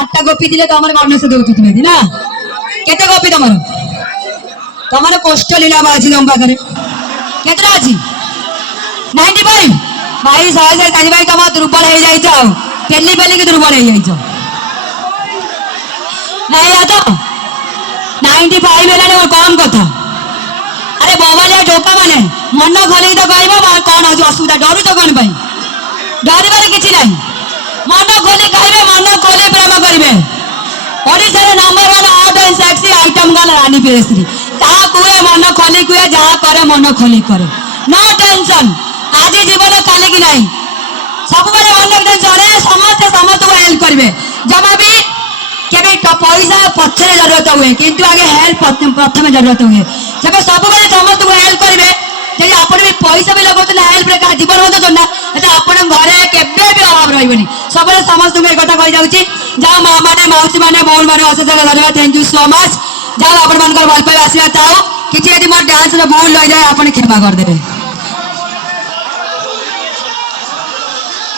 आठटा गोपी दिले तुम गणेश दौथुवे ना केते गोपी तुम कोष्ठ लीला अच्छी तुम पाखे केतटा अच्छी 95 भाई 100 भाई तुम दुर्बल हो जाओ पेली पेलिकी दुर्बल हो जाओ नहीं तो 95 है कम कथा अरे बवालिया ढोका माने मन खोल तो कह कौन आज असुविधा डर तो कौन डर किसी ना मन खोली कहे मन खोली प्रेम करेंगे number 1 hot and sexy item girl Rani pastry कहे मन खोली कहे जहाँ करे मन खोली करे नो टेंशन आज जीवन काली की नहीं सब मन टेंशन समस्त समस्त को हेल्प करेंगे जमा भी केवे पैसा पछरे जरूरत हुए किंतु आगे हेल्प प्रथम जरूरत हुए जब सब समस्त को हेल्प करेंगे जब आप पैसा भी लगो हेल्प रे जीवन होता ना आप घरे केवे भी अभाव रही सब समस्त एक कथा कही जाऊँगी जाओ माँ मैंने मौसी मैंने बोल मैंने अशेष धन्यवाद थैंक यू सो मच जाओ आप भल पाइबा आसवा चाहूँ किसी यदि मोर डांस भूल रही जाए आप क्षमा करदे।